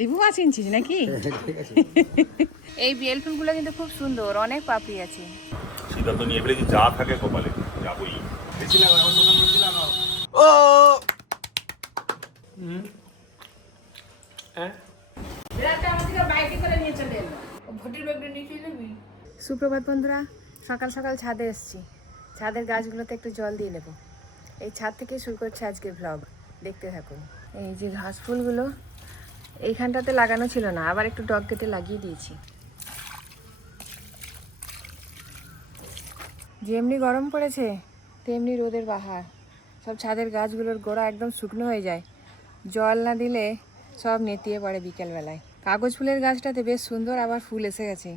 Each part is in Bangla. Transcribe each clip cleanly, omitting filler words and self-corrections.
রিভু মাছ কিনছিস নাকি? এই বেল ফুলগুলো কিন্তু খুব সুন্দর, অনেক পাপড়ি আছে। সিদ্ধান্ত নিয়ে ফেলেছি, যা থাকে কপালে যাবই। ও সুপ্রভাত বন্ধুরা, সকাল সকাল ছাদে এসেছি। ছাদের গাছগুলোতে একটু জল দিয়ে নেব। এই ছাদ থেকে শুরু করছে আজকে ভ্লগ, দেখতে থাকুন। এই যে ঘাস ফুলগুলো এইখানটাতে লাগানো ছিল না, আবার একটু ডগ কেটে লাগিয়ে দিয়েছি। যেমনি গরম পড়েছে তেমনি রোদের বাহার। সব ছাদের গাছগুলোর গোড়া একদম শুকনো হয়ে যায়, জল না দিলে সব নেতিয়ে পড়ে বিকেলবেলায়। কাগজ ফুলের গাছটাতে বেশ সুন্দর আবার ফুল এসে গেছে,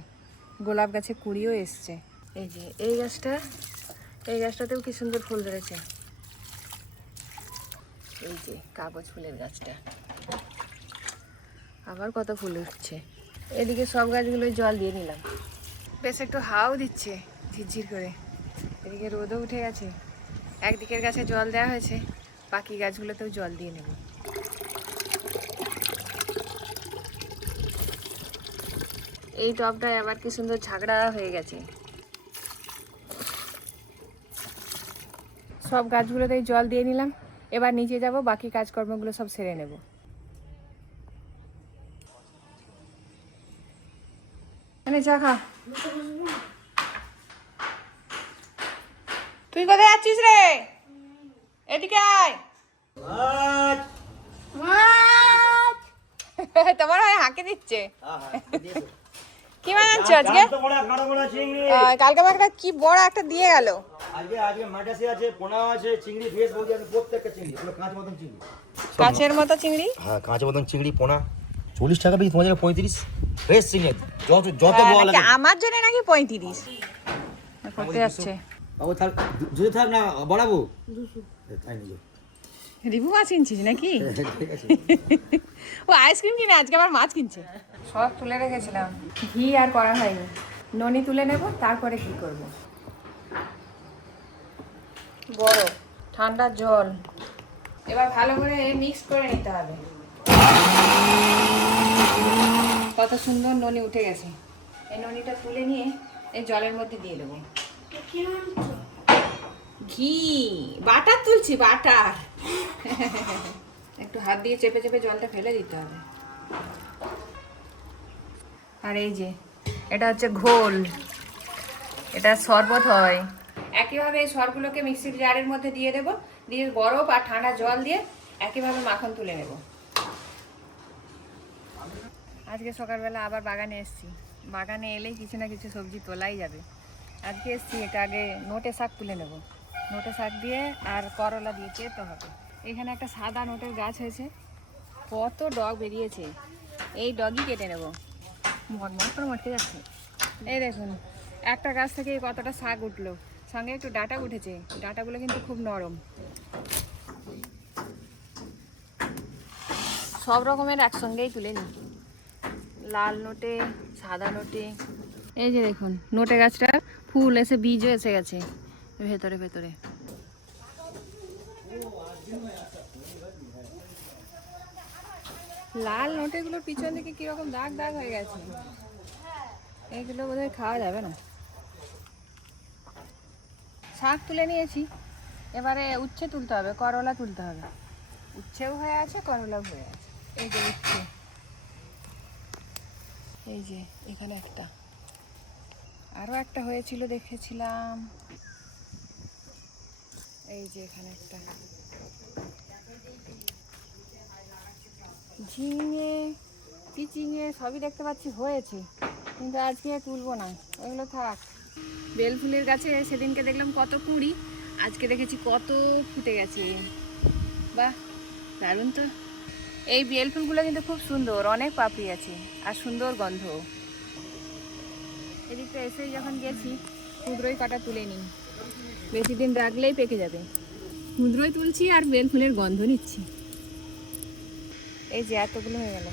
গোলাপ গাছে কুড়িও এসছে। এই যে এই গাছটাতেও কি সুন্দর ফুল ধরেছে। এই যে কাগজ ফুলের গাছটা, আবার কত ফুল উঠছে। এদিকে সব গাছগুলোই জল দিয়ে নিলাম, বেশ একটু হাওয়াও দিচ্ছে ঝিরঝির করে। এদিকে রোদও উঠে গেছে। একদিকের গাছে জল দেওয়া হয়েছে, বাকি গাছগুলোতেও জল দিয়ে নেব। এই টবটায় আবার কি সুন্দর ঝাগড়া হয়ে গেছে। সব গাছগুলোতেই জল দিয়ে নিলাম, এবার নিচে যাব, বাকি কাজকর্মগুলো সব সেরে নেব। মানে চা খা। তুই কোথায় যাচ্ছিস রে? এদিকে আয়। তোমার হয় হাঁকে দিচ্ছে। কি বানাচ্ছ আজকে? কালকে একটা কি বড় একটা দিয়ে গেল। কাঁচের মতো চিংড়ি। হ্যাঁ, কাঁচের মতন চিংড়ি পোনা 40 টাকা পিস, তোমার 35 ফ্রেশ চিংড়ি। যত বড় লাগে আমার জন্য নাকি 35 করতে যাচ্ছে। বাবু থাক, যদি থাক না বাড়াবো 200 তাই নিও। রিভু মাছ কিনছিস নাকি? ঠিক আছে। ও আইসক্রিম কিনে আজকে আবার মাছ কিনছে। সব তুলে রেখেছিলাম, ঘি আর করা হয়নি। ননি তুলে নেব, তারপরে ঘি করব। বড় ঠান্ডা জল এবার ভালো করে মিক্স করে নিতে হবে। কত সুন্দর ননি উঠে গেছে। এই ননিটা তুলে নিয়ে এই জলের মধ্যে দিয়ে দেবো। ঘি বাটার তুলছি, বাটার। একটু হাত দিয়ে চেপে চেপে জলটা ফেলে দিতে হবে। আর এই যে এটা হচ্ছে ঘোল, এটা শরবত হয়। একইভাবে এই সরগুলোকে মিক্সির জারের মধ্যে দিয়ে দেবো, দিয়ে বরফ আর ঠান্ডা জল দিয়ে একইভাবে মাখন তুলে নেব। আজকে সকালবেলা আবার বাগানে এসেছি। বাগানে এলেই কিছু না কিছু সবজি তোলাই যাবে। আজকে এসেছি, এটা আগে নোটে শাক তুলে নেব। নোটে শাক দিয়ে আর করলা দিয়ে চেতে হবে। এখানে একটা সাদা নোটের গাছ হয়েছে, কত ডগ বেরিয়েছে। এই ডগই কেটে নেব। মটমট করে মটকে যাচ্ছে। এই দেখুন, একটা গাছ থেকে কতটা শাক উঠলো, সঙ্গে একটু ডাঁটা উঠেছে। ডাঁটাগুলো কিন্তু খুব নরম। সব রকমের একসঙ্গেই তুলে নিই, লাল নোটে, সাদা নোটে। এই যে দেখুন, নোটে গাছটা ফুল এসে বীজও এসে গেছে ভেতরে ভেতরে। লাল নোটেগুলোর পিছন দিকে কিরকম দাগ দাগ হয়ে গেছে, এইগুলো বোধহয় খাওয়া যাবে না। শাক তুলে নিয়েছি, এবারে উচ্ছে তুলতে হবে, করলা তুলতে হবে। উচ্ছেও হয়ে আছে, করলাও হয়ে আছে। এই যে উচ্ছে, এই যে এখানে একটা, আরও একটা হয়েছিল দেখেছিলাম। এই যে এখানে একটা। ঝিঙে পিচিঙে সবই দেখতে পাচ্ছি হয়েছে, কিন্তু আজকে তুলবো না, ওইগুলো থাক। বেল ফুলের গাছে সেদিনকে দেখলাম কত কুঁড়ি, আজকে দেখেছি কত ফুটে গেছে। বাহ, দারুণ তো। এই বেল ফুলগুলো কিন্তু খুব সুন্দর, অনেক পাপড়ি আছে আর সুন্দর গন্ধ। এদিকটা এসেই যখন গেছি, কুঁদরোই কাটা তুলে নিই, বেশি দিন রাখলেই পেকে যাবে। কুঁদরোই তুলছি আর বেল ফুলের গন্ধ নিচ্ছি। এই যে এতগুলো হয়ে গেল।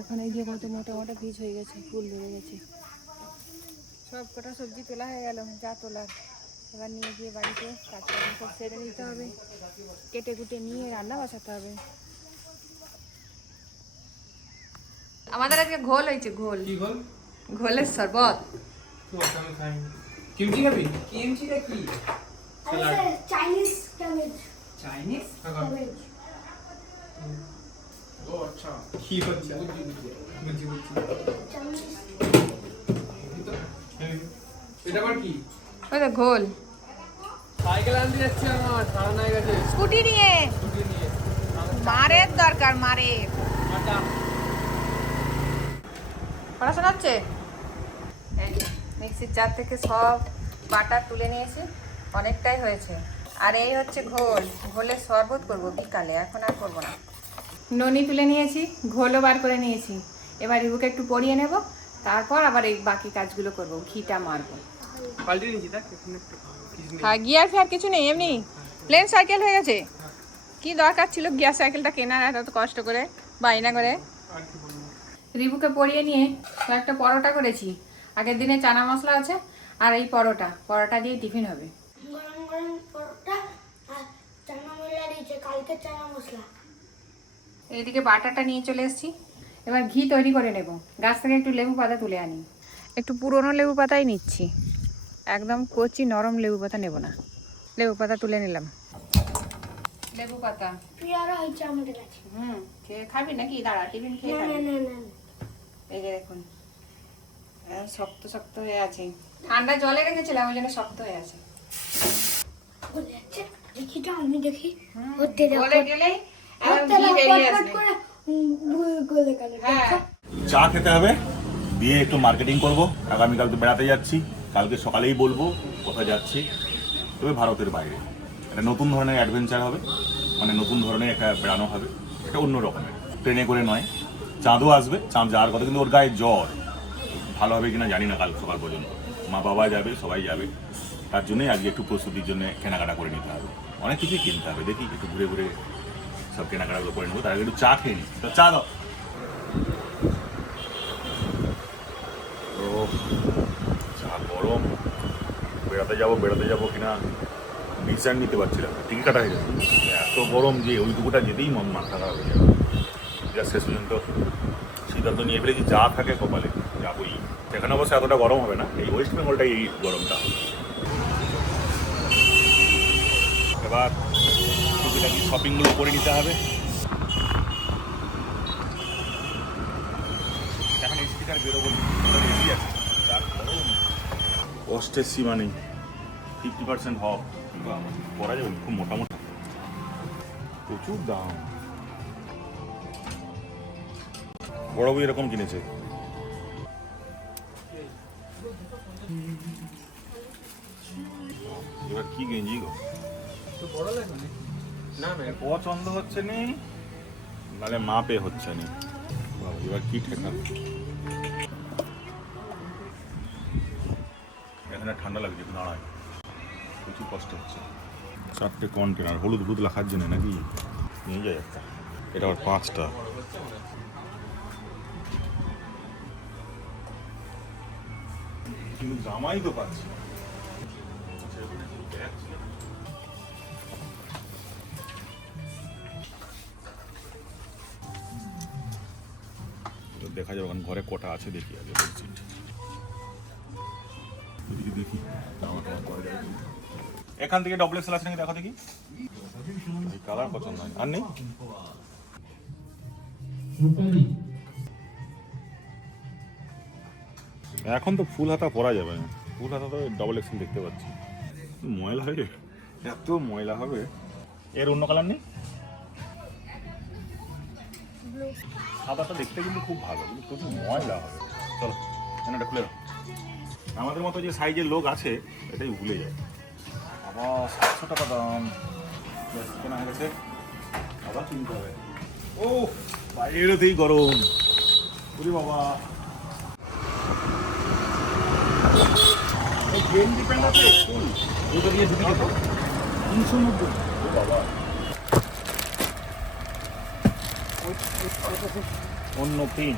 এখন এই যে কত মোটা মোটা বীজ হয়ে গেছে, ফুল ধরে গেছে। সব কটা সবজি তোলা হয়ে গেল, যা তোলার। এবার নিয়ে গিয়ে বাড়িতে কাজকর্ম সব সেরে নিতে হবে, কেটে কুটে নিয়ে রান্না বসাতে হবে। আমাদের আজকে ঘোল হয়েছে, ঘোল, কি গল ঘোলের শরবত। তো আমি খাই কিমচি খাবি কিমচিটা কি চাইনিজ ক্যাবেজ চাইনিজ ও আচ্ছা কি হচ্ছে বুঝছি এটা আবার কি ওই তো ঘোল। সাইকেল আনতে যাচ্ছি আমার সারা নাই গেছে স্কুটি নিয়ে ছুটি নিয়ে মারের দরকার, মারের। আটা পড়াশোনা হচ্ছে। এই মিক্সির জার থেকে সব বাটার তুলে নিয়েছি, অনেকটাই হয়েছে। আর এই হচ্ছে ঘোল, ঘোলের শরবত করবো বিকালে, এখন আর করবো না। ননি তুলে নিয়েছি, ঘোলও বার করে নিয়েছি। এবার রিবুকে একটু পরিয়ে নেব, তারপর আবার এই বাকি কাজগুলো করব, ঘিটা মারবো। পাল্টে নিয়েছি দেখ এখানে একটু হ্যাঁ, গিয়ার ফিয়ার কিছু নেই, এমনি প্লেন সাইকেল হয়ে গেছে। কি দরকার ছিল গিয়ার সাইকেলটা কেনার এত কষ্ট করে, বায়না করে। আর কি বলবো রিবুকে পরিয়ে নিয়ে কয়েকটা পরোটা করেছি। আগের দিনে চানা মশলা আছে, আর এই পরোটা দিয়ে টিফিন হবে। গরম গরম পরোটা আর চানা মশলা দিয়েছে, কালকে চানা মশলা। এইদিকে বাটাটা নিয়ে চলে এসেছি, এবার ঘি তৈরি করে নেব। গাছ থেকে একটু লেবু পাতা তুলে আনি, একটু পুরনো লেবু পাতাই নিচ্ছি, একদম কচি নরম লেবু পাতা নেব না। লেবু পাতা তুলে নিলাম। লেবু পাতা পেয়ারা হয়েছে আমাদের কাছে। খেয়ে খাবি নাকি? দাঁড়া, টিফিন খেয়ে না খাবি। না না না এই যে দেখুন, শক্ত শক্ত হয়ে আছে, ঠান্ডা জলে রেখেছিলাম ওই জন্য শক্ত হয়ে আছে। বলে যাচ্ছে দেখি তো, আমি দেখি গলে গেলেই একদম ঘি বেরিয়ে আসবে। গলে গেল। হ্যাঁ, চা খেতে হবে, দিয়ে একটু মার্কেটিং করব। আগামীকাল তো বেড়াতে যাচ্ছি, কালকে সকালেই বলবো কোথায় যাচ্ছি, তবে ভারতের বাইরে। একটা নতুন ধরনের অ্যাডভেঞ্চার হবে, মানে নতুন ধরনের একটা বেড়ানো হবে, এটা অন্য রকমের, ট্রেনে করে নয়। চাঁদও আসবে, চাঁদ যাওয়ার কথা, কিন্তু ওর গায়ে জ্বর, ভালো হবে কিনা জানি না কাল সকাল পর্যন্ত। মা বাবা যাবে, সবাই যাবে, তার জন্যই আজকে একটু প্রস্তুতির জন্য কেনাকাটা করে নিতে হবে। অনেক কিছুই কিনতে হবে, দেখি একটু ঘুরে ঘুরে সব কেনাকাটাগুলো করে নেবো। তার আগে একটু চা খেয়ে নিই। তো চা দাও। ও চা গরম, বেড়াতে যাবো কিনা ডিসিশন নিতে পারছি না, টিকিট কাটা হয়ে গেছে। এত গরম যে ওইটুকুটা যেতেই মন মাথা খারাপ হয়ে যাবে। যা শেষ পর্যন্ত সিদ্ধান্ত নিয়ে ফেলেছি, যা থাকে কপালে যাবোই। সেখানে অবশ্য এতটা গরম হবে না, এই ওয়েস্ট বেঙ্গলটাই এই গরমটা। এবার টুকিটাকি শপিংগুলো করে নিতে হবে। এখন এসি থেকে আর বেরোবো না, এসি আছে, যা গরম, কষ্টের সীমা নেই। 50% হফ, করা যাবে খুব মোটামুটি, প্রচুর দাম। বড় বই এরকম কিনেছে। এবার কি গেঞ্জি গো, তো বড় লাগে না না পছন্দ হচ্ছে নি, নাহলে মাপে হচ্ছে নি। বাবা, এবার কি ঠেকা। এখানে ঠান্ডা লাগছে, দাঁড়ায়, প্রচুর কষ্ট হচ্ছে। 4টে কন্টেনার হলুদ হলুদ লাখার জন্য নাকি নিয়ে যায় একটা, এটা আবার 5টা। কিন্তু জামাই তো পাচ্ছি না। দেখা যাবে ওখানে ঘরে কটা আছে, দেখি আগে বেডশিট দেখি। এখান থেকে ডবল এক্সেল আছে নাকি দেখো দেখি। কালার পছন্দ হয় আর নেই। এখন তো ফুল হাতা পরা যাবে না, ফুল হাতা তো ডবল এক্সেল দেখতে পাচ্ছি। ময়লা হবে, এত ময়লা হবে। এর অন্য কালার নেই। সাদাটা দেখতে কিন্তু খুব ভালো, কিন্তু প্রচুর ময়লা হবে। চলো এটা খুলে দাও। আমাদের মতো যে সাইজের লোক আছে এটাই ভুলে যায়। আবার 700 টাকা দাম কেনা হয়ে গেছে, আবার কিনতে হবে। ও বাইরেতেই গরম, ওরে বাবা। গেঞ্জি প্যান্ট আছে ফুল, ওটা দিয়ে ঢুকে যেত 390। ও বাবা, অন্য পিন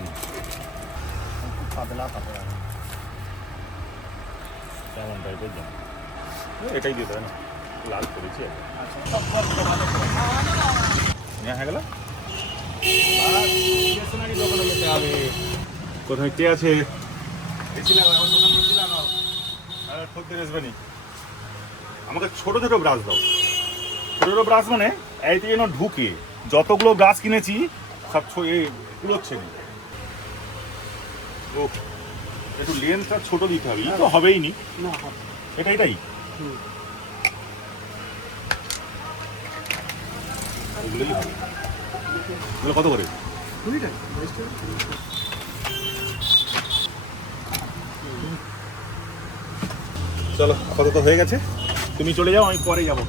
পাতলা কাপড় কেমন টাইপের জানো। এটাই দিয়ে দেবে না, লাল করেছি হয়ে গেল। কোথায় কে আছে? আমাকে ছোট ছোট ব্রাশ দাও। ছোট ছোট ব্রাশ মানে এইতে যেন ঢুকে, যতগুলো ব্রাশ কিনেছি সব কুলোচ্ছে না। ও একটু লেন্সটা ছোট দিতে হবে, তো হবেই নি এটাই এগুলোই হবে। এগুলো কত করে? চলো আপাতত হয়ে গেছে, তুমি চলে যাও, আমি পরে যাবো।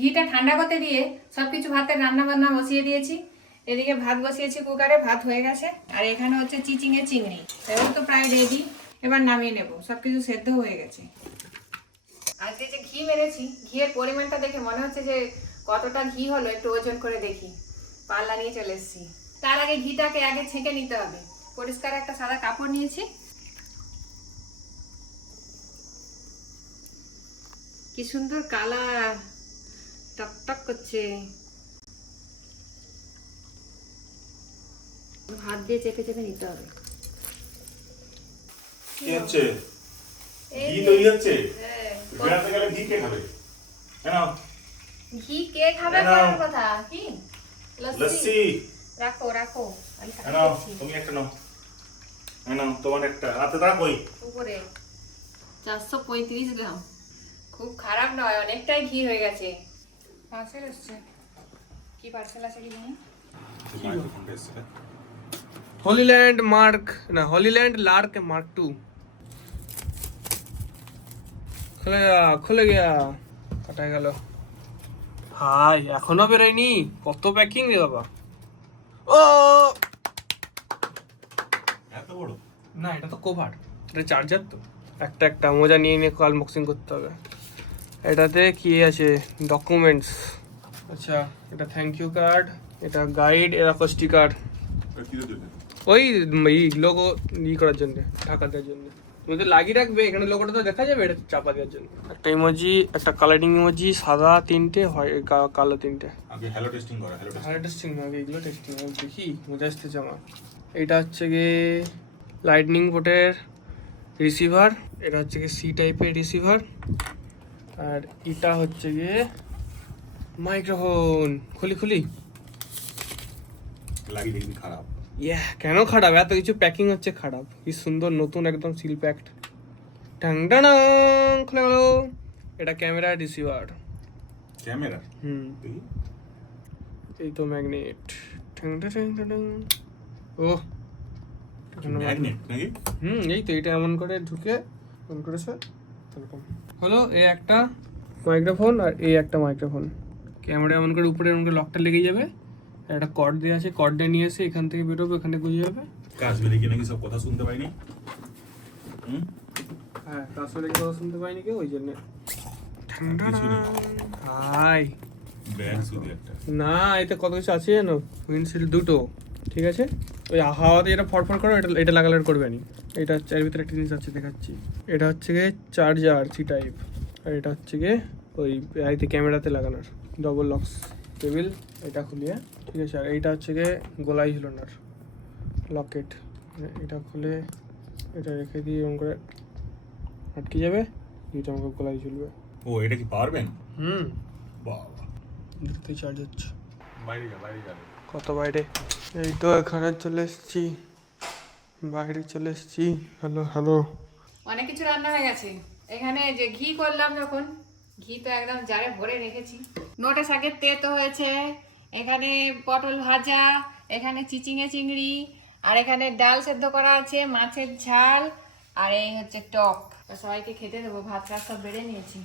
ঘিটা ঠান্ডা করতে দিয়ে সব কিছু ভাতের রান্না বান্না বসিয়ে দিয়েছি। এদিকে ভাত বসিয়েছি কুকারে, ভাত হয়ে গেছে। আর এখানে হচ্ছে চিচিঙে চিংড়ি, এবার তো প্রায় রেডি। এবার নামিয়ে নেব, সব কিছু সেদ্ধ হয়ে গেছে। আজকে যে ঘি মেরেছি, ঘিয়ের পরিমাণটা দেখে মনে হচ্ছে যে কতটা ঘি হলো, একটু ওজন করে দেখি। পাল্লা নিয়ে চলে এসেছি। তার আগে ঘিটাকে আগে ছেঁকে নিতে হবে। পরিষ্কার একটা সাদা কাপড় নিয়েছি। কি সুন্দর কালার, টকটক করছে। হাত দিয়ে চেপে চেপে নিতে হবে। কি হচ্ছে? এই ঘি যে, তৈরি হচ্ছে। হ্যাঁ। বেড়াতে গেলে ঘি কে খাবে? নাও ঘি কে খাবে নাও। বলার কথা কি? লস্যি রাখো রাখো, আমি নাও, খাচ্ছি তুমি একটা নাও, নাও তোমার একটা হাতে দাও। কই উপরে 435 গ্রাম। খুব খারাপ নয়, অনেকটাই ঘি হয়ে গেছে। পার্সেল এসছে। কি পার্সেল আছে কি জানি? হলিল্যান্ড মার্ক না, হলিল্যান্ড লার্ক মার্ক 2 খুলে গিয়া কাটা গেল ভাই। এখনো বেরোয়নি, কত প্যাকিং রে বাবা। ও এত বড় না, এটা তো কভার, এটা চার্জার তো। একটা একটা মজা নিয়ে নিয়ে আনবক্সিং করতে হবে। এটাতে কি আছে? ডকুমেন্টস। আচ্ছা, এটা থ্যাংক ইউ কার্ড, এটা গাইড, এরকম স্টিকার। কি দেবে? ওই লোগো করার জন্য, ঢাকা দেওয়ার জন্য। তুমি তো লাগিয়ে রাখবে, এখানে লোগোটা তো দেখা যাবে, এটা চাপা দেওয়ার জন্য। একটা ইমোজি, একটা কালারিং ইমোজি, সাদা 3টে, কালো 3টে। আগে হ্যালো টেস্টিং করো, হ্যালো টেস্টিং আগে, এগুলো টেস্টিং দেখি, মজা আসতেছে আমার। এটা হচ্ছে গিয়ে লাইটনিং পোর্টের রিসিভার, এটা হচ্ছে গিয়ে সি টাইপের রিসিভার, আর এটা হচ্ছে গিয়ে মাইক্রোফোন। খুলি লাগি দেখবি খারাপ। ইয়া, কেন খারাপ? এত কিছু প্যাকিং হচ্ছে খারাপ? কি সুন্দর নতুন একদম সিল প্যাকড। টাং টাং, খুলে গেল। এটা ক্যামেরা রিসিভার। ক্যামেরা এই তো ম্যাগনেট। ঠ্যাং ঠ্যাং ঠ্যাং ঠ্যাং। ও ম্যাগনেট নাকি? এই তো, এটা এমন করে ঢুকে অন করেছে এরকম হলো। এই একটা মাইক্রোফোন আর এই একটা মাইক্রোফোন। ক্যামেরা এমন করে উপরে এমন করে লকটা লেগে যাবে। আর একটা কর্ড দেওয়া আছে, কর্ডটা নিয়ে এসে এখান থেকে বেরোবে, এখানে গুঁজে যাবে। কাজ বেরিয়ে গিয়ে নাকি সব কথা শুনতে পাইনি। হ্যাঁ, তারপরে কথা শুনতে পাইনি কেউ, ওই জন্য। কিছু নেই। হাই ব্যাগ শুধু একটা। না, এতে কত কিছু আছে জানো? উইন্ডশিল্ড দুটো, ঠিক আছে? ওই হাওয়াতে এটা ফড়ফড় করে, এটা লাগালে করবে না। এটা হচ্ছে, এর ভিতরে একটা জিনিস আছে, দেখাচ্ছি। এটা হচ্ছে গিয়ে চার্জার সি টাইপ, আর এটা হচ্ছে গিয়ে ওই আইতে ক্যামেরাতে লাগানোর ডবল লক্স টেবিল। এটা খুলিয়ে, ঠিক আছে। আর এইটা হচ্ছে গিয়ে গোলাই ঝুলানোর লকেট। এটা খুলে এটা রেখে দিয়ে এরকম করে আটকে যাবে, এটা আমাকে গোলাই ঝুলবে। ও এটা কি পাওয়ার ব্যাংক? বাবা, দুটোতে চার্জ হচ্ছে। বাইরে যা। কত বাইরে? এই তো এখানে চলে এসেছি, বাইরে চলে এসেছি। হ্যালো। অনেক কিছু রান্না হয়ে গেছে। এখানে যে ঘি করলাম, যখন ঘি তো একদম জারে ভরে রেখেছি। নোটে শাকের তেতো হয়েছে, এখানে পটল ভাজা, এখানে চিচিঙে চিংড়ি, আর এখানে ডাল সেদ্ধ করা আছে, মাছের ঝাল, আর এই হচ্ছে টক। সবাইকে খেতে দেবো, ভাত টাত সব বেড়ে নিয়েছি।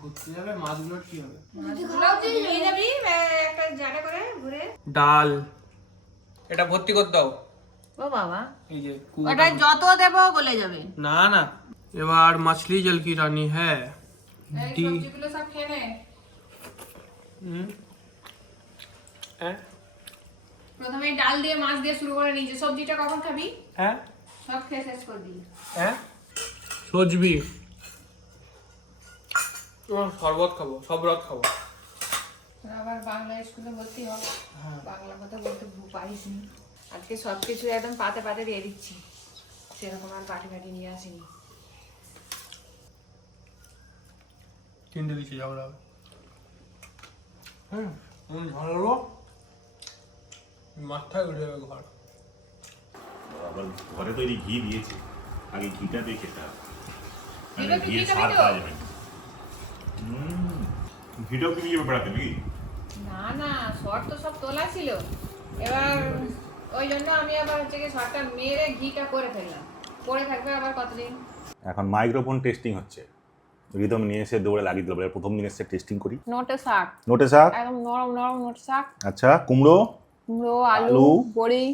ঘুরতে যাবে, মাছগুলোর কি হবে? মাছগুলোও তুই নিয়ে যাবি একটা জারে করে ভরে। ডাল এটা ভর্তি করে দাও। ও বাবা, এই যে ওটা যত দেবো গলে যাবে। না, এবার মাছলি জল কি রানী হ্যাঁ। এই সবজিগুলো সব খেয়ে নে। প্রথমে ডাল দিয়ে মাছ দিয়ে শুরু করে নিয়েছে। সবজিটা কখন খাবি? হ্যাঁ সব খেয়ে শেষ করবি। সজবি শরবত খাবো, সব রথ খাবো। আবার বাংলা স্কুলে ভর্তি হোক, বাংলা কথা বলতে পারিস নি। আজকে সব কিছু একদম পাতে পাতে দিয়ে দিচ্ছি, সেরকম আর বাটি বাটি নিয়ে আসিনি। কিনতে দিচ্ছি ঝগড়া হবে। হ্যাঁ ঝালালো মাথায় উঠে যাবে ঘর। আবার ঘরে তৈরি ঘি দিয়েছে, আগে ঘিটা দিয়ে খেতে হবে, ঘিটা কি ঘিয়ের দিতে স্বাদ হবে? পাওয়া যাবে না। ঘিটাও কি নিয়ে যাবে বেড়াতে নাকি? না না, শর্ট তো সব তোলা ছিল, এবার ওই জন্য আমি আবার হচ্ছে কি শর্টটা মেরে ঘিটা করে ফেললাম, পরে থাকবে আবার কতদিন। এখন মাইক্রোফোন টেস্টিং হচ্ছে, রিদম নিয়ে এসে দৌড়ে লাগিয়ে দিল, প্রথম দিন এসে টেস্টিং করি। নোটে শাক, নোটে শাক, একদম নরম নরম নোটে শাক, আচ্ছা কুমড়ো, কুমড়ো, আলু, আলু, বড়ি।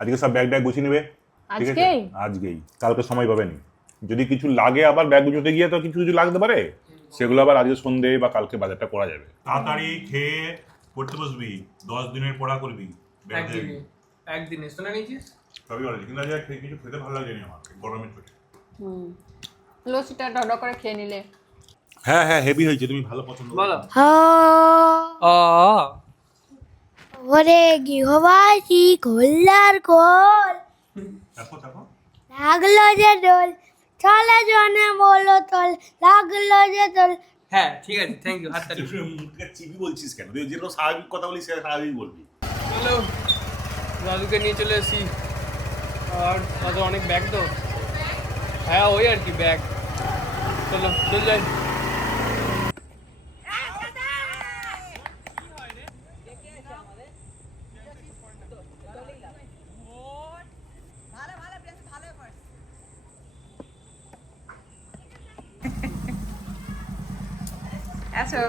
আজকে সব ব্যাগ ব্যাগ গুছিয়ে নেবে, ঠিক আছে? আজকেই? আজকেই, কালকে সময় পাবেনি। যদি কিছু লাগে আবার ব্যাগ গুছোতে গিয়ে তো কিছু কিছু লাগতে পারে, সেগুলো আবার আজকে সন্ধ্যে বা কালকে বাজারটা করা যাবে। তাড়াতাড়ি খেয়ে পড়তে বসবি, 10 দিনের পড়া করবি। একদিনে শোনা নিয়েছিস? সবই বলেছি, কিন্তু আজকে কিছু খেতে ভালো লাগেনি আমার গরমের ছুটি। লস্যিটা ডডো করে খেয়ে নিলে। হ্যাঁ হ্যাঁ, হেভি হয়েছে, তুমি ভালো পছন্দ বলো। ওরে গৃহবাসী গোল্লার গোল দেখো দেখো, লাগলো যে দোল চলে জনে বলো তল লাগলো যে দোল। হ্যাঁ ঠিক আছে, থ্যাংক ইউ। হাততালি। মুখে চিবি বলছিস কেন? তুই যেটা স্বাভাবিক কথা বলিস সেটা স্বাভাবিক বলবি। চলো দাদুকে নিয়ে চলে এসি। আর দাদু অনেক ব্যাগ তো, হ্যাঁ ওই আর কি ব্যাগ। চলো চল যাই। আছো?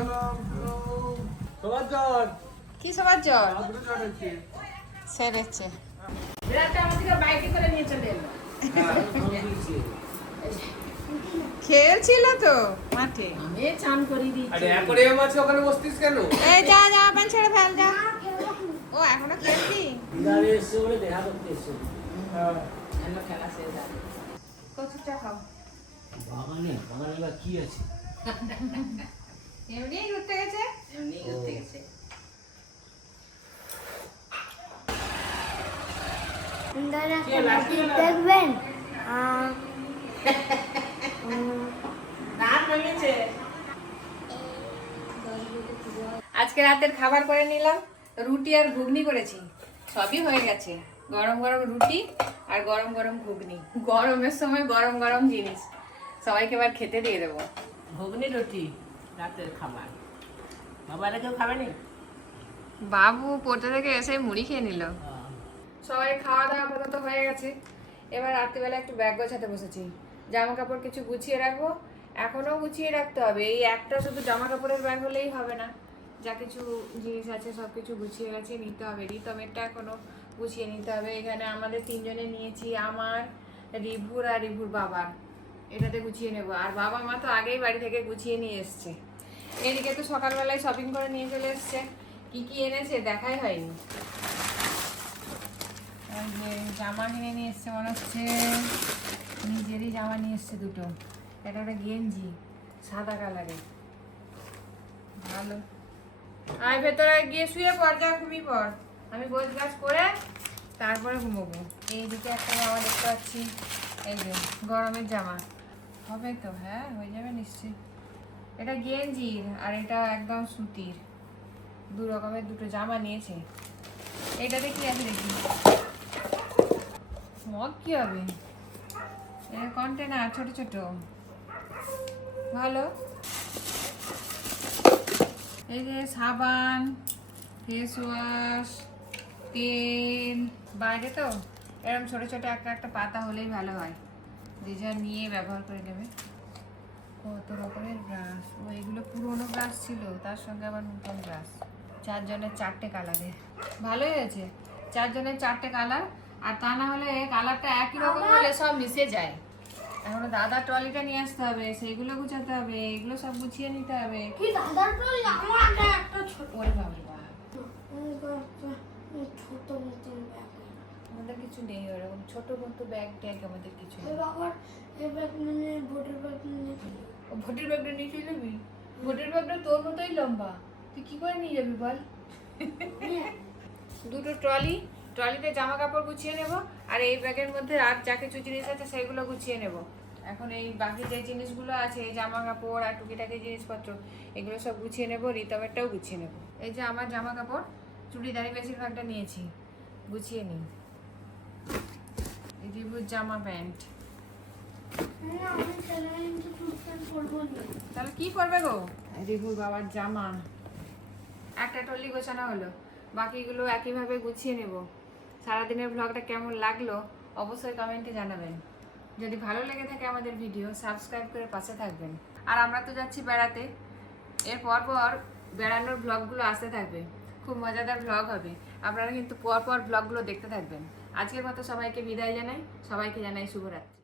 সবার জ্বর। কি সবার জ্বর? দাদুর জ্বর হচ্ছে। সেরেছে। বিড়ালটা আমাদেরকে বাইকে করে নিয়ে চলে এলো। খেলছিল তো মাঠে। আমি চান করিয়ে দিচ্ছি। আরে অ্যাকোয়ারিয়াম আছে, ওখানে বসতিস কেন? এই যা যা প্যান্ট ছেড়ে ফেল যা। ও এখনো খেলবি? এখনো খেলা শেষ আছে। কচুটা খাও। বাগানে বা কি আছে? এমনিই ঘুরতে গেছে? এমনিই ঘুরতে গেছে। দেখবেন আজকে রাতের খাবার করে নিলাম, রুটি আর ঘুগনি করেছি, সবই হয়ে গেছে। গরম গরম রুটি আর গরম গরম ঘুগনি, গরমের সময় গরম গরম জিনিস সবাইকে এবার খেতে দিয়ে দেবো। ঘুগনি রুটি রাতের খাবার, বাবারা কেউ খাবে নি? বাবু পড়তে থেকে এসে মুড়ি খেয়ে নিল। সবাই খাওয়া দাওয়া আপাতত হয়ে গেছে, এবার রাত্রিবেলা একটু ব্যাগ গোছাতে বসেছি। জামা কাপড় কিছু গুছিয়ে রাখবো, এখনও গুছিয়ে রাখতে হবে। এই একটা শুধু জামা কাপড়ের ব্যাগ হলেই হবে না, যা কিছু জিনিস আছে সব কিছু গুছিয়ে গেছে নিতে হবে। রিতমেরটা এখনও গুছিয়ে নিতে হবে। এখানে আমাদের তিনজনে নিয়েছি, আমার, রিভুর আর রিভুর বাবার, এটাতে গুছিয়ে নেব। আর বাবা মা তো আগেই বাড়ি থেকে গুছিয়ে নিয়ে এসছে। এদিকে তো সকালবেলায় শপিং করে নিয়ে চলে এসছে, কি কি এনেছে দেখাই হয়নি। ওই যে জামা কিনে নিয়ে এসছে, মনে হচ্ছে নিজেরই জামা নিয়ে এসছে দুটো। এটা একটা গেঞ্জি সাদা কালারের, ভালো। আর ভেতরে গিয়ে শুয়ে পড়, যা ঘুমিয়ে পড়, আমি গোছ গাছ করে তারপরে ঘুমোবো। এইদিকে একটা জামা দেখতে পাচ্ছি, এই যে গরমের জামা, হবে তো? হ্যাঁ হয়ে যাবে নিশ্চয়ই। এটা গেঞ্জির আর এটা একদম সুতির, দু রকমের দুটো জামা নিয়েছে। এটাতে কি আছে দেখি, মগ কি হবে, কন্টেনার ছোট ছোট, ভালো। এই যে সাবান, ফেস ওয়াশ, তেল, বাইরে তো এরকম ছোট ছোট একটা একটা পাতা হলেই ভালো হয়, যে যা নিয়ে ব্যবহার করে নেবে। কত রকমের ব্রাশ, ও এগুলো পুরোনো ব্রাশ ছিল, তার সঙ্গে আবার নতুন ব্রাশ। 4 জনের 4টে কালারের, ভালোই হয়েছে। 4 জনের 4টে কালার, আর তা না হলে কালারটা একই রকম হলে সব মিশে যায়। এখন দাদা ট্রলিটা নিয়ে আসতে হবে, সেইগুলো গুছাতে হবে, এগুলো সব গুছিয়ে নিতে হবে। কি দাদার ট্রলি? আমার একটা ছোট ওরে বাবা, ছোট মতন ব্যাগ। আমাদের কিছু নেই ওরকম ছোট মতো ব্যাগ ট্যাগ, আমাদের কিছু নেই। বাবার এই ব্যাগ মানে ভোটের ব্যাগ মানে ও ভোটের ব্যাগটা নিয়ে চলে যাবি? বটির ব্যাগটা তোর মতোই লম্বা, তুই কি করে নিয়ে যাবি বল? দুটো ট্রলিতে জামা কাপড় গুছিয়ে নেব, আর এই ব্যাগের মধ্যে আর যা কিছু জিনিস আছে সেগুলো গুছিয়ে নেব। এখন এই বাকি যে জিনিসগুলো আছে, এই জামা কাপড় আর টুকিটাকি জিনিসপত্র, এগুলো সব গুছিয়ে নেব, রিতমেরটাও গুছিয়ে নেব। এই যে আমার জামা কাপড়, চুড়িদারি বেশিরভাগটা নিয়েছি, গুছিয়ে নিই। এই রিবুর জামা প্যান্ট, আমি সেলাইন তো টুকটাক করবো না। তাহলে কি করবে গো? রিবুর বাবার জামা, একটা টলি গোছানো হলো, বাকিগুলো একইভাবে গুছিয়ে নেব। সারাদিনের ব্লগটা কেমন লাগলো অবশ্যই কমেন্টে জানাবেন। যদি ভালো লেগে থাকে আমাদের ভিডিও, সাবস্ক্রাইব করে পাশে থাকবেন। আর আমরা তো যাচ্ছি বেড়াতে, এর পর বেড়ানোর ব্লগগুলো আসতে থাকবে, খুব মজাদার ব্লগ হবে। আপনারা কিন্তু পর ব্লগগুলো দেখতে থাকবেন। আজকের মতো সবাইকে বিদায় জানাই, সবাইকে জানাই শুভরাত্রি।